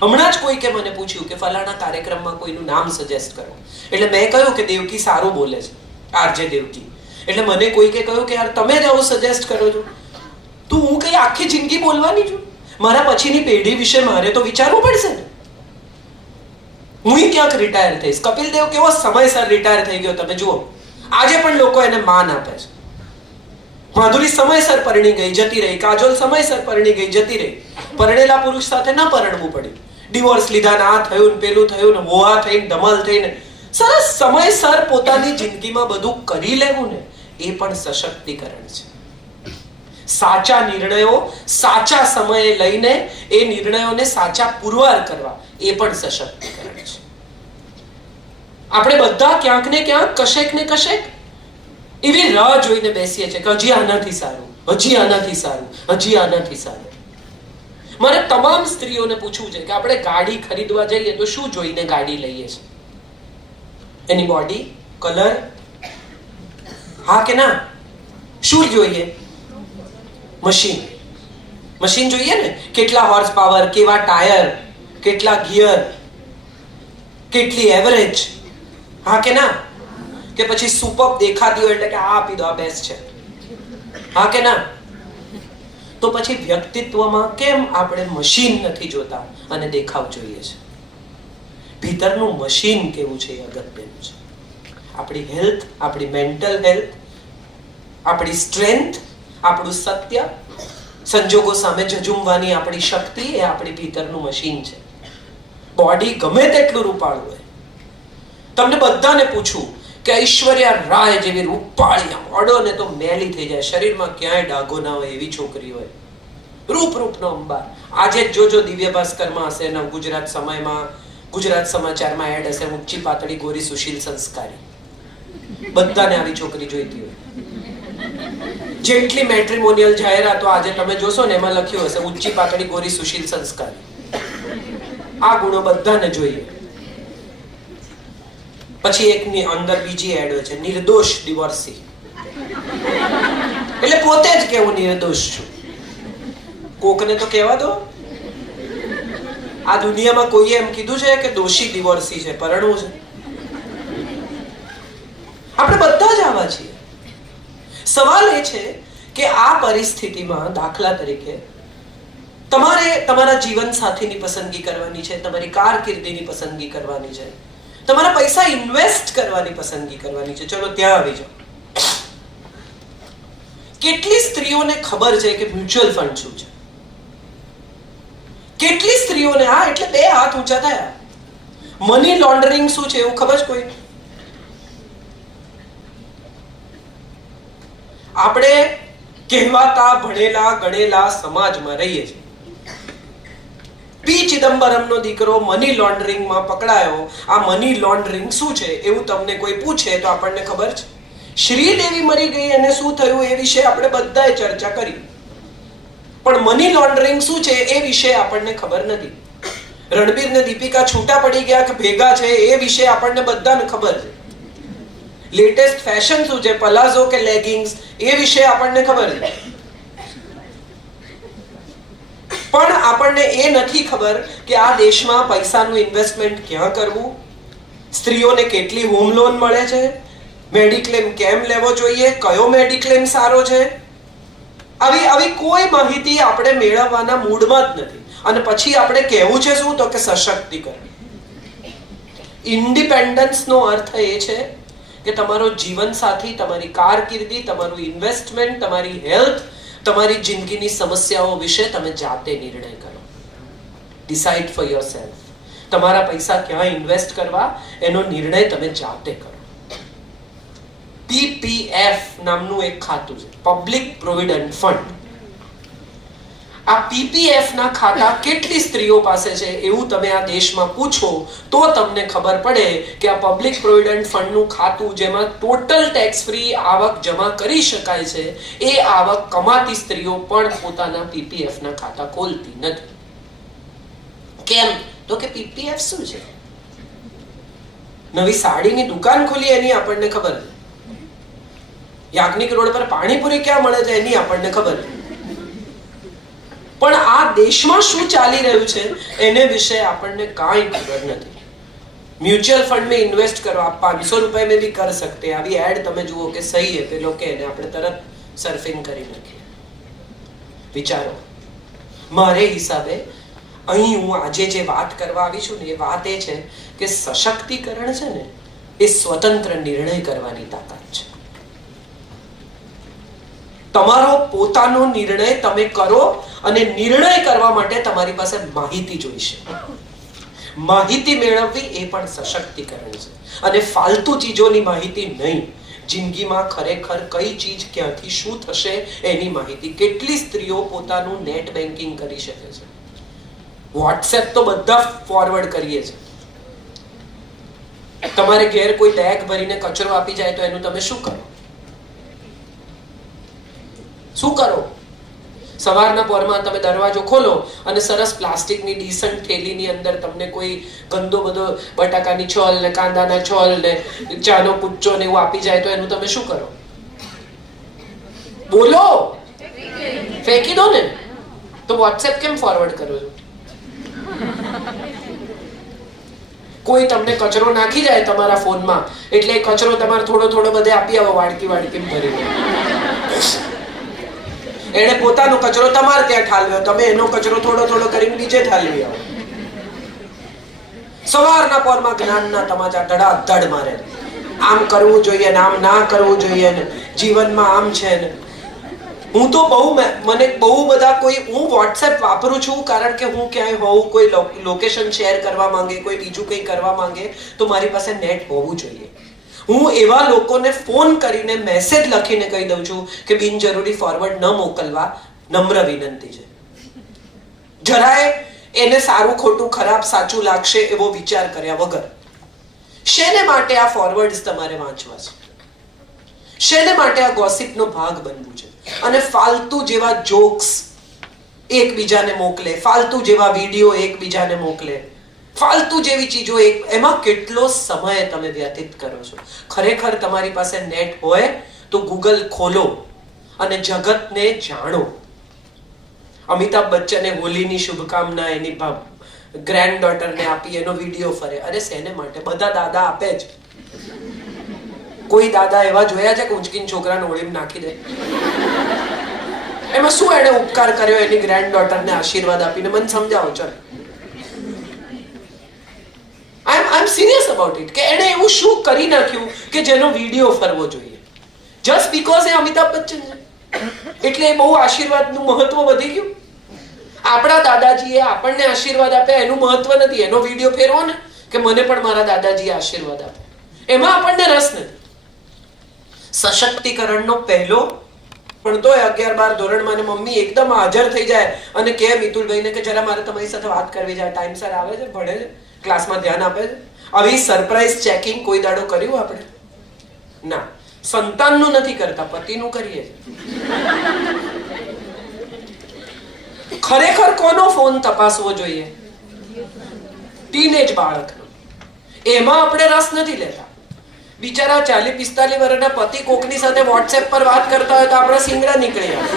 હમણાં જ કોઈકે મને પૂછ્યું કે ફલાણા કાર્યક્રમમાં કોઈનું નામ સજેસ્ટ કરો, એટલે મેં કહ્યું કે દેવકી સારું બોલે છે, આરજે દેવકી. એટલે મને કોઈકે કહ્યું કે યાર તમે જ આવું સજેસ્ટ કરો છો, તો હું કઈ આખી જિંદગી બોલવાની છું? મારા પછીની પેઢી વિશે મારે તો વિચારવું પડશે ને. હું ક્યાંક રિટાયર થઈશ. કપિલ દેવ કેવો સમયસર રિટાયર થઈ ગયો તમે જુઓ. આજે પણ લોકો એને માન આપે છે. માધુરી સમયસર પરણી ગઈ, જતી રહી. કાજોલ સમયસર પરણી ગઈ, જતી રહી. પરણેલા પુરુષ સાથે ન પરણવું પડ્યું. ડિવોર્સ લીધા ને આ થયું ને પેલું થયું ને હોવા થઈને ધમલ થઈને. સરસ સમયસર પોતાની જિંદગીમાં બધું કરી લેવું ને એ પણ સશક્તિકરણ છે. સાચા નિર્ણયો સાચા સમયે લઈને એ નિર્ણયોને સાચા પુરવાર કરવા એ પણ સશક્તિકરણ છે. આપણે બધા ક્યાંક ને ક્યાંક કશેક ને કશેક એવી રાહ જોઈને બેસીએ છીએ કે હજી આનાથી સારું, હજી આનાથી સારું, હજી આનાથી સારું. મારે તમામ સ્ત્રીઓને પૂછવું છે કે આપણે ગાડી ખરીદવા જઈએ તો શું જોઈને ગાડી લઈએ છીએ? એની બોડી, કલર, હા કે ના? શું જોઈએ? મશીન. મશીન જોઈએ ને, કેટલા હોર્સ પાવર, કેવા ટાયર, કેટલા ગિયર, કેટલી એવરેજ, હા કે ના? કે પછી સુપર દેખાતી હોય એટલે કે આ આપી દો, આ બેસ્ટ છે, હા કે ના? તો પછી વ્યક્તિત્વમાં કેમ આપણે મશીન નથી જોતા અને દેખાવ જોઈએ છે? ભીતરનું મશીન કેવું છે એ અગત્યનું છે. આપણી હેલ્થ, આપણી મેન્ટલ હેલ્થ, આપણી સ્ટ્રેન્થ, આપણું સત્ય, સંજોગો સામે ઝઝુમવાની આપણી શક્તિ એ આપણી ભીતરનું મશીન છે. બોડી ગમે તેટલું રૂપાળું હોય, તમને બધાને પૂછું કે ઐશ્વર્યા રાય જેવી રૂપાળી ઓડો ને તો મેલી થઈ જાય, શરીરમાં ક્યાંય ડાઘો ના હોય એવી છોકરી હોય, રૂપનો અંબાર. આજે જ જોજો દિવ્ય ભાસ્કરમાં હશે ને ગુજરાત સમયમાં, ગુજરાત સમાચારમાં એડ હશે, ઊંચી પાતળી ગોરી સુશીલ સંસ્કારી. બધાને આવી છોકરી જોઈતી હોય. જેટલી મેટ્રિમોનિયલ જાહેરાતો આજે તમે જોશો ને એમાં લખ્યું હશે ઊંચી પાતળી ગોરી સુશીલ સંસ્કારી. આ ગુણો બધાને જોઈએ. પછી એકની અંદર બીજી એડ હોય છે નિર્દોષ ડિવોર્સી, એટલે પોતે જ કેવું નિર્દોષ છું. કોકને તો કહેવા દો. આ દુનિયામાં કોઈએ એમ કીધું છે કે દોષી ડિવોર્સી છે, પરણવું છે? આપણે બધા જ આવા છીએ. સવાલ એ છે કે આ પરિસ્થિતિમાં દાખલા તરીકે તમારે તમારા જીવન સાથીની પસંદગી કરવાની છે, તમારી કારકિર્દીની પસંદગી કરવાની છે, તમારા પૈસા ઇન્વેસ્ટ કરવાની પસંદગી કરવાની છે. ચલો ત્યાં આવી જાઓ. કેટલી સ્ત્રીઓને ખબર છે કે મ્યુચ્યુઅલ ફંડ શું છે? કેટલી સ્ત્રીઓને, હા એટલે બે હાથ ઊંચા થયા, મની લોન્ડરિંગ શું છે એવું ખબર છે કોઈ? આપણે કહેવાતા ભણેલા ગણેલા સમાજમાં રહીએ છીએ. પી ચિદમ્બરમનો દીકરો મની લોન્ડરિંગમાં પકડાયો. આ મની લોન્ડરિંગ શું છે એવું તમને કોઈ પૂછે તો આપણને ખબર છે. શ્રીદેવી મરી ગઈ અને શું થયું એ વિશે આપણે બધાએ ચર્ચા કરી, પણ મની લોન્ડરિંગ શું છે એ વિશે આપણને ખબર નથી. રણબીર ને દીપિકા છૂટા પડી ગયા કે ભેગા છે એ વિશે આપણને બધાને ખબર છે. લેટેસ્ટ ફેશન શું છે, પલાઝો કે લેગિંગ્સ, એ વિશે આપણને ખબર છે. પણ આપણને એ નથી ખબર કે આ દેશમાં પૈસાનું ઇન્વેસ્ટમેન્ટ ક્યાં કરવું, સ્ત્રીઓને કેટલી હોમ લોન મળે છે, મેડિક્લેમ કેમ લેવો જોઈએ, કયો મેડિક્લેમ સારો છે, આવી કોઈ માહિતી આપણે મેળવવાના મૂડમાં જ નથી. અને પછી આપણે કહેવું છે શું? તો કે સશક્તિકરણ. ઇન્ડિપેન્ડન્સનો અર્થ એ છે કે તમારો જીવન સાથી, તમારી કારકિર્દી, તમારું ઇન્વેસ્ટમેન્ટ, તમારી હેલ્થ, તમારી જિંદગીની સમસ્યાઓ વિશે તમે જાતે નિર્ણય કરો. Decide for yourself. તમારા પૈસા ક્યાં ઇન્વેસ્ટ કરવા એનો નિર્ણય તમે જાતે કરો. PPF નામનું એક ખાતું છે, પબ્લિક પ્રોવિડન્ટ ફંડ. આ PPF ના ખાતા કેટલી સ્ત્રીઓ પાસે છે એવું તમે આ દેશમાં પૂછો તો તમને ખબર પડે કે આ પબ્લિક પ્રોવિડન્ટ ફંડનું ખાતું જેમાં ટોટલ ટેક્સ ફ્રી આવક જમા કરી શકાય છે, એ આવક કમાતી સ્ત્રીઓ પણ પોતાના PPF ના ખાતા ખોલતી નથી. કેમ? તો કે PPF શું છે? નવી સાડીની દુકાન ખોલી એની આપણને ખબર છે. યાજ્ઞિક રોડ પર પાણીપુરી ક્યાં મળે છે એની આપણને ખબર છે. પણ આ દેશમાં શું ચાલી રહ્યું છે એને વિશે આપણને કાંઈ ખબર નથી. म्यूचुअल फंड में इन्वेस्ट करो, आप 500 रुपए में भी कर सकते हैं. अभी एड તમે જુઓ કે સહી है પેલો કે એને આપણે તરત સર્ફિંગ કરી નાખીએ. વિચારો, મારે હિસાબે અહીં હું આજે જે વાત કરવા આવી છું ને એ વાત એ છે કે સશક્તિકરણ છે ને એ સ્વતંત્ર નિર્ણય કરવાની તાકાત છે. તમારો પોતાનો નિર્ણય તમે કરો અને નિર્ણય કરવા માટે તમારી પાસે માહિતી જોઈશે. માહિતી મેળવવી એ પણ સશક્તિકરણ છે. અને ફાલતુ ચીજોની માહિતી નહીં, જિંદગીમાં ખરેખર કઈ ચીજ ક્યાંથી શું થશે એની માહિતી. કેટલી સ્ત્રીઓ પોતાનું નેટ બેન્કિંગ કરી શકે છે? વોટ્સએપ તો બધા ફોરવર્ડ કરીએ છે. તમારે ઘેર કોઈ બેગ ભરીને કચરો આપી જાય તો એનું તમે શું કરો? શું કરો? સવારના પોરમાં તમે દરવાજો ખોલો અને સરસ પ્લાસ્ટિકની ડીસન્ટ થેલીની અંદર તમને કોઈ ગંદો બધો બટાકાની છોલ ને કાંદાના છોલ ને ચાનો કુચ્ચો ને એવું આપી જાય તો એનું તમે શું કરો? બોલો, ફેંકી દો ને. તો વોટ્સએપ કેમ ફોરવર્ડ કરો છો? કોઈ તમને કચરો નાખી જાય તમારા ફોનમાં એટલે એ કચરો તમારે થોડો થોડો બધે આપી આવો, વાડકી વાડકી ભરીને. એને પોતાનો કચરો તમારે ત્યાં ઠાલવ્યો, તમે એનો કચરો થોડો થોડો કરીને બીજે ઠાલવી આવો. સવારના પોરમાં જ્ઞાનના તમાચા ધડાધડ મારે. આમ કરવું જોઈએ ને આમ ના કરવું જોઈએ ને જીવનમાં આમ છે ને. હું તો મને બહુ બધા કોઈ, હું વોટ્સએપ વાપરું છું કારણ કે હું ક્યાંય હોઉં, કોઈ લોકેશન શેર કરવા માંગે, કોઈ બીજું કંઈ કરવા માંગે તો મારી પાસે નેટ હોવું જોઈએ. હું એવા લોકોને ફોન કરીને મેસેજ લખીને કહી દઉં છું કે બિનજરૂરી ફોરવર્ડ ન મોકલવા, નમ્ર વિનંતી છે. જરાય એને સારું ખોટું ખરાબ સાચું લાગશે એવો વિચાર કર્યા વગર. શેને માટે આ ફોરવર્ડ્સ તમારે વાંચવા છે? શેને માટે આ ગોસિપનો ભાગ બનવું છે? અને ફાલતુ જેવા જોક્સ એકબીજાને મોકલે, ફાલતુ જેવા વિડીયો એકબીજાને મોકલે, ફાલતુ જેવી ચીજો, એમાં કેટલો સમય તમે વ્યતીત કરો છો? ખરેખર તમારી પાસે નેટ હોય તો ગૂગલ ખોલો અને જગતને જાણો. અમિતાભ બચ્ચને હોલીની શુભકામના એની ગ્રેન્ડ ડોટરને આપી, એનો વિડીયો ફરે. અરે શેને માટે? બધા દાદા આપે જ. કોઈ દાદા એવા જોયા છે કે ઉંચકીને છોકરાને હોળીમાં નાખી દે? એમાં શું એને ઉપકાર કર્યો એની ગ્રેન્ડ ડોટરને આશીર્વાદ આપીને? મને સમજાવો. ચાલો, I'm serious about it. કે એને એવું શું કરી નાખ્યું કે જેનો વિડીયો ફરવો જોઈએ? જસ્ટ બીકોઝ એ અમિતાભ બચ્ચન છે એટલે એ બહુ આશીર્વાદનું મહત્વ વધી ગયું? આપણા દાદાજીએ આપણને આશીર્વાદ આપ્યા એનું મહત્વ નથી, એનો વિડીયો ફેરવો ને કે મને પણ મારા દાદાજીએ આશીર્વાદ આપ્યા, એમાં આપણને રસ નથી. સશક્તિકરણનો પહેલો પણ તોય 11-12 ધોરણમાં મમ્મી એકદમ હાજર થઈ જાય અને કે મિતુલભાઈને કે જરા મારે તમારી સાથે વાત કરવી છે. ટાઈમસર આવે છે, ભણે છે, ક્લાસમાં ધ્યાન આપે છે. આવી સરપ્રાઈઝ ચેકિંગ કોઈ દાડો કર્યું આપણે? ના. સંતાનનું નથી કરતા, પતિનું કરીએ. ખરેખર કોનો ફોન તપાસવો જોઈએ? ટીનેજ બાળકનો. એમાં આપણે રસ નથી લેતા. બિચારા 40-45 વર્ષના પતિ કોકની સાથે વોટ્સએપ પર વાત કરતા હોય તો આપણા સિંગડા નીકળી આવે.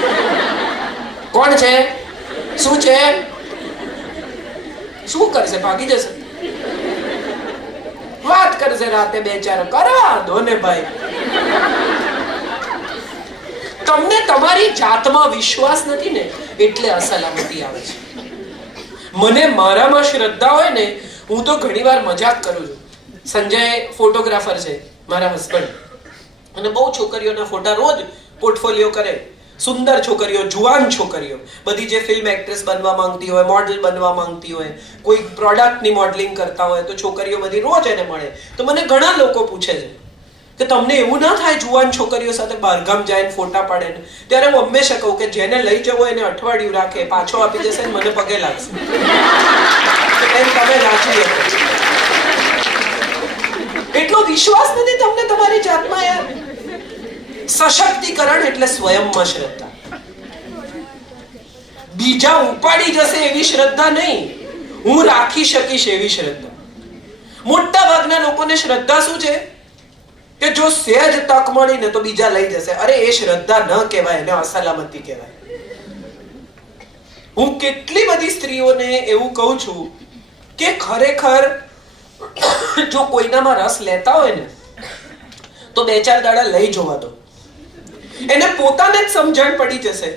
કોણ છે? શું છે? શું કરશે? ભાગી જશે. વાત કરશે રાતે 2-4. કરવા દો ને ભાઈ. તમને તમારી જાતમાં વિશ્વાસ નથી ને એટલે અસલામતી આવે છે. મને મારામાં શ્રદ્ધા હોય ને, હું તો ઘણીવાર મજાક કરું છું. સંજય ફોટોગ્રાફર છે, મારા હસબન્ડ, અને બહુ છોકરીઓના ફોટા રોજ પોર્ટફોલિયો કરે. સુંદર છોકરીઓ, જુવાન છોકરીઓ, બધી જે ફિલ્મ એક્ટ્રેસ બનવા માંગતી હોય, મોડલ બનવા માંગતી હોય, કોઈ પ્રોડક્ટની મોડલિંગ કરતા હોય તો છોકરીઓ બધી રોજ એને મળે. તો મને ઘણા લોકો પૂછે છે કે તમને એવું ના થાય જુવાન છોકરીઓ સાથે બહારગામ જાય ફોટા પાડે ને? ત્યારે હું હંમેશા કહું કે જેને લઈ જવો એને અઠવાડિયું રાખે, પાછો આપી જશે ને મને પગે લાગશે. તમે રાજી હતો. એટલો વિશ્વાસ નથી તમને તમારી જાતમાં યાર. સશક્તિકરણ એટલે સ્વયંમાં શ્રદ્ધા. બીજા ઉપાડી જશે એવી શ્રદ્ધા નહીં, હું રાખી શકીશ એવી શ્રદ્ધા. મોટા ભાગના લોકોને શ્રદ્ધા શું છે કે જો સહેજ તક મળી ને તો બીજા લઈ જશે. અરે એ શ્રદ્ધા ન કહેવાય, એને અસલામતી કહેવાય. હું કેટલી બધી સ્ત્રીઓને એવું કહું છું કે ખરેખર જો કોઈનામાં રસ લેતા હોય ને તો 2-4 દાડા લઈ જોવા દો. એને પોતાને જ સમજણ પડી જશે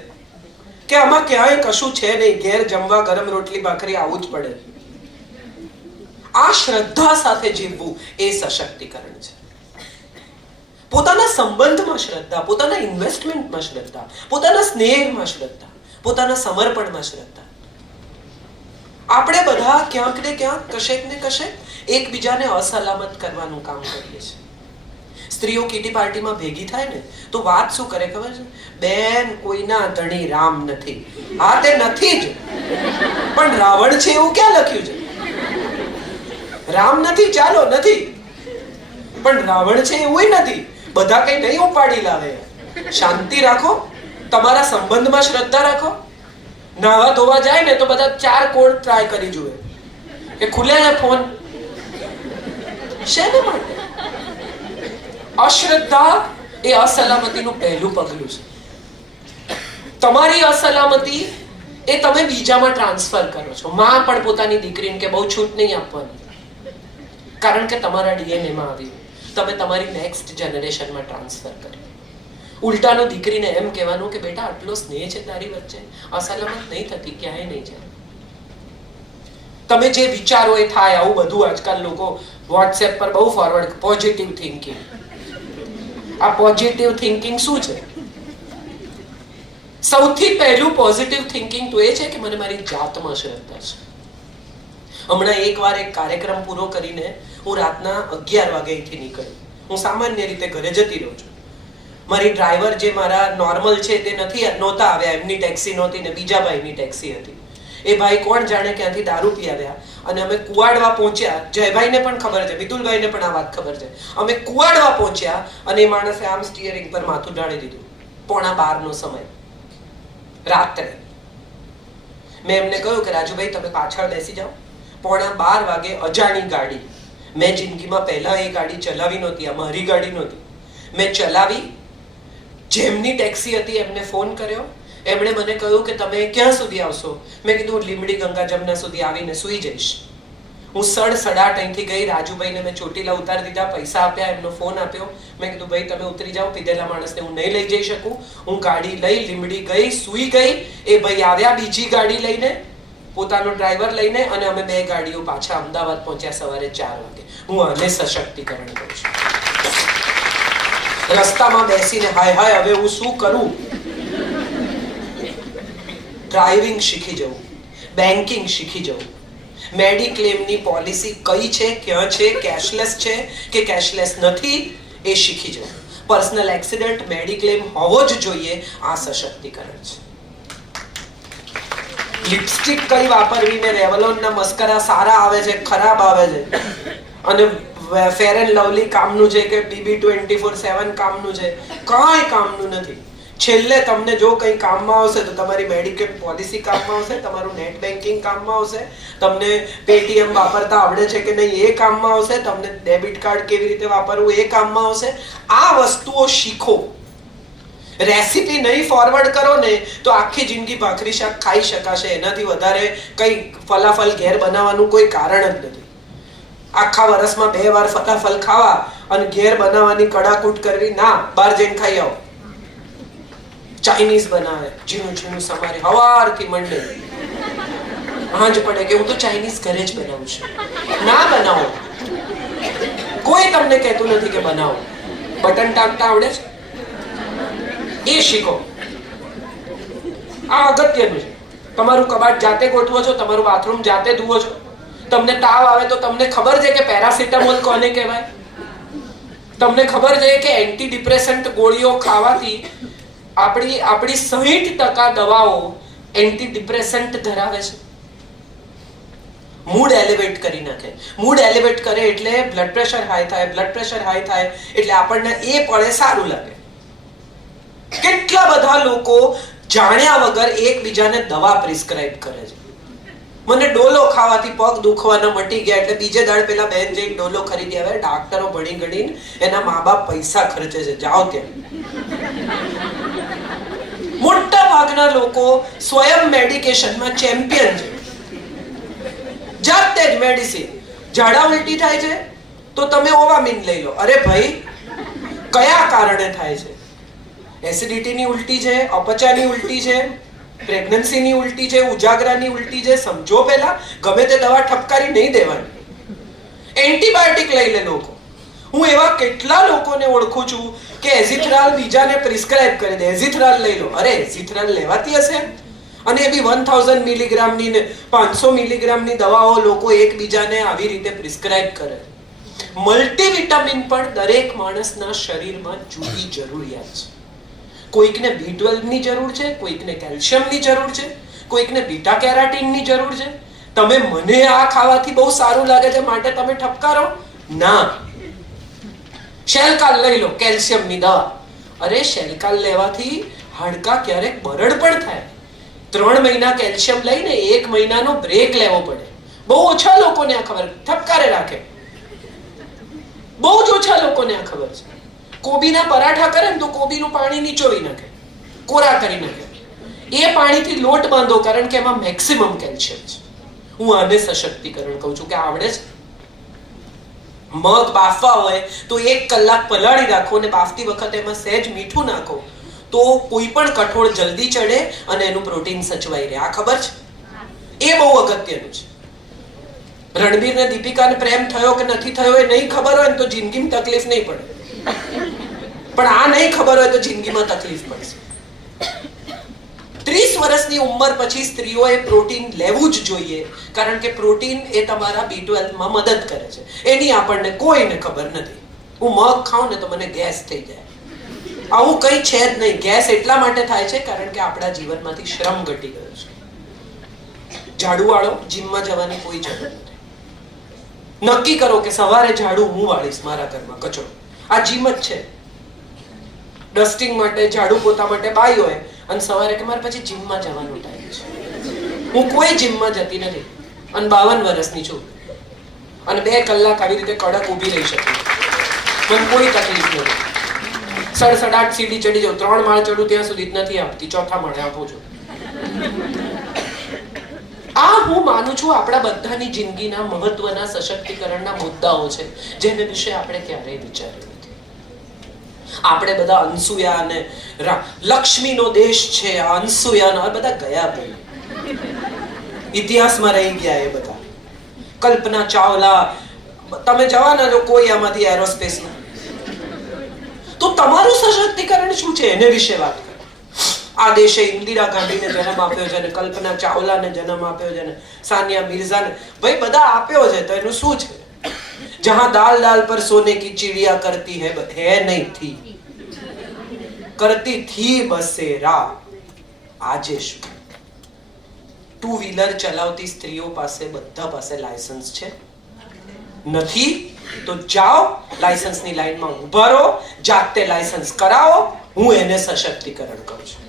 કે આમાં ક્યાંય કશું છે નહીં, ઘેર જમવા ગરમ રોટલી ભાખરી આવું જ પડે. આ શ્રદ્ધા સાથે જીવવું એ સશક્તિકરણ છે. પોતાના સંબંધમાં શ્રદ્ધા, પોતાના ઇન્વેસ્ટમેન્ટમાં શ્રદ્ધા, પોતાના સ્નેહમાં શ્રદ્ધા, પોતાના સમર્પણમાં શ્રદ્ધા. આપણે બધા ક્યાંક ને ક્યાંક કશેક ને કશેક એકબીજાને અસલામત કરવાનું કામ કરીએ છીએ. સ્ત્રીઓ કીટી પાર્ટીમાં ભેગી થાય ને તો વાત શું કરે ખબર છે? બેન, કોઈના ધણી રામ નથી. હા, તે નથી જ, પણ રાવણ છે એવું ક્યાં લખ્યું છે? રામ નથી, ચાલો નથી, પણ રાવણ છે એવું નથી. બધા કઈ નહીં ઉપાડી લાવે. શાંતિ રાખો, તમારા સંબંધમાં શ્રદ્ધા રાખો. નાવા ધોવા જાય ને તો બધા 4 કોડ ટ્રાય કરી જુએ કે ખુલે ને ફોન. શેને માટે? અશ્રદ્ધા એ અસલામતીનું પહેલું પગલું છે. તમારી અસલામતી એ તમે બીજામાં ટ્રાન્સફર કરો છો. માં પણ પોતાની દીકરીને કે બહુ છૂટ નહીં આપવાની, કારણ કે તમારા ડીએનએમાં આવ્યું. તમે તમારી નેક્સ્ટ જનરેશનમાં ટ્રાન્સફર કરી. ઉલટાનું દીકરીને એમ કહેવાનું કે બેટા આટલો સ્નેહ છે તારી વચ્ચે, અસલામત નહીં થતી, ક્યાંય નહીં જાય. તમે જે વિચારો એ થાય. આવું બધું આજકાલ લોકો વોટ્સએપ પર બહુ ફોરવર્ડ. Positive thinking. આ પોઝિટિવ થિંકિંગ શું છે? સૌથી પહેલું પોઝિટિવ થિંકિંગ તો એ છે કે મને મારી જાતમાં શ્રદ્ધા છે. હમણાં એકવાર એક કાર્યક્રમ પૂરો કરીને હું રાતના 11 વાગે અહીંથી નીકળી. હું સામાન્ય રીતે ઘરે જતી રહું છું. મારી ડ્રાઈવર જે મારા નોર્મલ છે તે નહોતા આવ્યા. એમની ટેક્સી નહોતી ને બીજા ભાઈની ટેક્સી હતી. એ ભાઈ કોણ જાણે ક્યાંથી દારૂ પી આવ્યા અને અમે કુવાડવા પહોંચ્યા. જયભાઈને પણ ખબર છે, મિતુલભાઈને પણ આ વાત ખબર છે. અમે કુવાડવા પહોંચ્યા અને એ માણસે આમ સ્ટીયરિંગ પર માથું ઢાળી દીધું. 11:15 નો સમય, રાત્રે. મેં એમને કહ્યું કે રાજુભાઈ તમે પાછળ બેસી જાઓ. 11:15 વાગે અજાણી ગાડી. મેં જિંદગીમાં પહેલા એ ગાડી ચલાવી નહોતી. આ મારી ગાડી નહોતી. મેં ચલાવી. જેમની ટેક્સી હતી એમને ફોન કર્યો. એમણે મને કહ્યું કે તમે ક્યાં સુધી આવશો? મેં કીધું લીમડી ગંગા જમના સુધી આવીને સૂઈ જઈશ. હું 7:30 અહીંથી ગઈ. રાજુભાઈને મેં ચોટીલા ઉતારી દીધા, પૈસા આપ્યા, એમનો ફોન આપ્યો. મેં કીધું ભાઈ તમે ઉતરી જાઓ, પીધેલા માણસને હું નહીં લઈ જઈ શકું. હું ગાડી લઈ લીમડી ગઈ, સૂઈ ગઈ. એ ભાઈ આવ્યા બીજી ગાડી લઈને, પોતાનો ડ્રાઈવર લઈને, અને અમે 2 ગાડીઓ પાછા અમદાવાદ પહોંચ્યા સવારે 4 વાગે. હું આને સશક્તિકરણ કહું છું. રસ્તામાં બેસીને હાય હાય હવે હું શું કરું? ડ્રાઇવિંગ શીખી જવું, બેન્કિંગ શીખી જવું, મેડિક્લેમની પોલિસી કઈ છે, ક્યાં છે, કેશલેસ છે કે કેશલેસ નથી એ શીખી જવું. પર્સનલ એક્સિડન્ટ મેડિક્લેમ હોવો જ જોઈએ. આ સશક્તિકરણ છે. લિપસ્ટિક કઈ વાપરવી ને રેવલોનના મસ્કરા સારા આવે છે, ખરાબ આવે છે, અને ફેર એન્ડ લવલી કામનું છે કે BB 24/7 કામનું છે, કાંઈ કામનું નથી. છેલ્લે તમને જો કંઈ કામમાં આવશે તો તમારી મેડિકેલ પોલિસી કામમાં આવશે, તમારું નેટ બેન્કિંગ કામમાં આવશે, તમને પેટીએમ વાપરતા આવડે છે કે નહીં એ કામમાં આવશે, તમને ડેબિટ કાર્ડ કેવી રીતે વાપરવું એ કામમાં આવશે. આ વસ્તુઓ શીખો. રેસીપી નહીં ફોરવર્ડ કરો ને તો આખી જિંદગી ભાખરી શાક ખાઈ શકાશે. એનાથી વધારે કંઈ ફલાફલ ઘેર બનાવવાનું કોઈ કારણ જ નથી. આખા વર્ષમાં 2 વાર ફલાફલ ખાવા અને ઘેર બનાવવાની કડાકૂટ કરવી ના. બહાર જઈને ખાઈ આવો. ચાઇનીઝ બનાવે, ઝીણું ઝીણું સમારે, હવારથી મંડે હાંજ પડે કે હું તો ચાઇનીઝ ઘરે જ બનાવું છું. ના બનાવો. કોઈ તમને કહેતું નથી કે બનાવો. બટન ટાંકતા આવડે છે એ શીખો. આ અગત્યનું છે. તમારું કબાટ જાતે ગોઠવો છો, તમારું બાથરૂમ જાતે ધુવો છો. તમને તાવ આવે તો તમને ખબર છે કે પેરાસિટામોલ કોને કહેવાય? તમને ખબર છે કે એન્ટી ડિપ્રેસન્ટ ગોળીઓ ખાવાથી આપણી 60% દવાઓ એન્ટી ડિપ્રેસન્ટ ધરાવે છે. મૂડ એલિવેટ કરી નાખે. મૂડ એલિવેટ કરે એટલે બ્લડ પ્રેશર હાઈ થાય. બ્લડ પ્રેશર હાઈ થાય એટલે આપણને એ પડે સારું લાગે. કેટલા બધા લોકો જાણ્યા વગર એકબીજાને દવા પ્રિસ્ક્રાઇબ કરે છે. મને ડોલો ખાવાથી પગ દુખવાના મટી ગયા એટલે બીજે દાડ પેલા બેન જઈને ડોલો ખરીદી આવે. ડાક્ટરો ભણી ગણીને એના મા બાપ પૈસા ખર્ચે છે. જાઓ ત્યાં. મોટા ભાગના લોકો સ્વયં મેડિકેશનમાં ચેમ્પિયન છે, જાતે જ મેડિસિન. ઝાડા ઉલટી થાય છે તો તમે ઓવામિન લઈ લો. અરે ભાઈ, કયા કારણે થાય છે? એસિડિટીની ઉલટી છે, અપચાની ઉલટી છે, પ્રેગ્નન્સીની ઉલટી છે, ઉજાગરાની ઉલટી છે? સમજો પહેલા. ગમે તે દવા ઠપકારી નહીં દેવાની. એન્ટીબાયોટિક લઈ લે લોકો. હું એવા કેટલા લોકોને ઓળખું છું કે એઝિથ્રાલ બીજાને પ્રિસ્ક્રાઇબ કરી દે, એઝિથ્રાલ લઈ લો. અરે એઝિથ્રાલ લેવાતી હશે? અને એ બી 1000 મિલીગ્રામની ને 500 મિલીગ્રામની દવાઓ લોકો એકબીજાને આવી રીતે પ્રિસ્ક્રાઇબ કરે. મલ્ટીવિટામિન પણ દરેક માણસના શરીરમાં જુદી જરૂરિયાત છે. કોઈકને B12 ની જરૂર છે, કોઈકને કેલ્શિયમની જરૂર છે, કોઈકને બીટા કેરાટીનની જરૂર છે. તમે મને આ ખાવાથી બહુ સારું લાગે છે માટે તમે ઠપકારો ના. શેલકાલ લઈ લો, કેલ્શિયમની દવા. અરે શેલકાલ લેવાથી હાડકા ક્યારેક બરડ પણ થાય. 3 મહિના કેલ્શિયમ લઈને 1 મહિનાનો બ્રેક લેવો પડે. બહુ ઓછા લોકોને આ ખબર, ઠપકારે રાખે. બહુ જ ઓછા લોકોને આ ખબર છે. કોબીના પરાઠા કરે ને તો કોબીનું પાણી નીચોવી નાખે, કોરા કરી નાખે. એ પાણીથી લોટ બાંધો, કારણ કે એમાં મેક્સિમમ કેલ્શિયમ છે. હું આને સશક્તિકરણ કહું છું. કે આવડે છે? મગ બાફવા હોય તો 1 કલાક પલાળી રાખો અને બાફતી વખતે એમાં સહેજ મીઠું નાખો તો કોઈ પણ કઠોળ જલ્દી ચડે અને એનું પ્રોટીન સચવાઈ રહે. આ ખબર છે? એ બહુ અગત્યનું છે. રણબીર ને દીપિકાને પ્રેમ થયો કે નથી થયો એ નહીં ખબર હોય ને તો જિંદગીમાં તકલીફ નહીં પડે, પણ આ નહીં ખબર હોય તો જિંદગીમાં તકલીફ પડશે. 30 વર્ષની ઉંમર પછી સ્ત્રીઓએ પ્રોટીન લેવું જ જોઈએ, કારણ કે પ્રોટીન એ તમારા B12 માં મદદ કરે છે. એની આપણને કોઈને ખબર નથી. હું મગ ખાઉં ને તો મને ગેસ થઈ જાય. આવું કંઈ છે જ નહીં. ગેસ એટલા માટે થાય છે કારણ કે આપણા જીવનમાંથી શ્રમ ઘટી ગયો છે. ઝાડુ વાળો, જીમમાં જવાની કોઈ જરૂર નથી. નક્કી કરો કે સવારે ઝાડુ હું વાળીશ મારા ઘરમાં, કચરો. આ જીમ જ છે. ડસ્ટિંગ માટે, ઝાડુ પોતા માટે બાઈ હોય અને સવારે કે મારે પછી જીમમાં જવાનો ટાઈમ છે. હું કોઈ જીમમાં જતી નથી અને 52 વર્ષની છું અને 2 કલાક આવી રીતે કડક ઊભી રહી શકું. મને કોઈ તકલીફ નથી. 8 સીડી ચડી જાઉં, 3 માળ ચડું ત્યાં સુધી જ નથી આવતી, 4થા માળે આપું છું. આ હું માનું છું આપણા બધાની જિંદગીના મહત્વના સશક્તિકરણના મુદ્દાઓ છે, જેને વિશે આપણે ક્યારેય વિચાર્યું નથી. આપણે બધા અનસુયા અને લક્ષ્મીનો દેશ છે, આ અનસુયા બધા ગયા ભાઈ, ઇતિહાસમાં રહી ગયા. એ બધા કલ્પના ચાવલા, તમે જવાના જો કોઈ આમાંથી એરોસ્પેસમાં, તો તમારું સશક્તિકરણ શું છે એને વિશે વાત કરો. આ દેશે ઇન્દિરા ગાંધીને જન્મ આપ્યો છે, કલ્પના ચાવલાને જન્મ આપ્યો છે, સાનિયા મિર્ઝાને, ભાઈ બધા આપ્યો છે, તો એનું શું છે? જહાં દાલ દાલ પર સોને કી ચિડિયા કરતી હે નહીં થી, કરતી થી બસેરા. આજે શું? 2 વ્હીલર ચલાવતી સ્ત્રીઓ પાસે બધા પાસે લાયસન્સ છે? નથી તો જાઓ લાયસન્સની લાઈનમાં ઉભા રહો, જાતે લાયસન્સ કરાવો. હું એને સશક્તિકરણ કહું છું.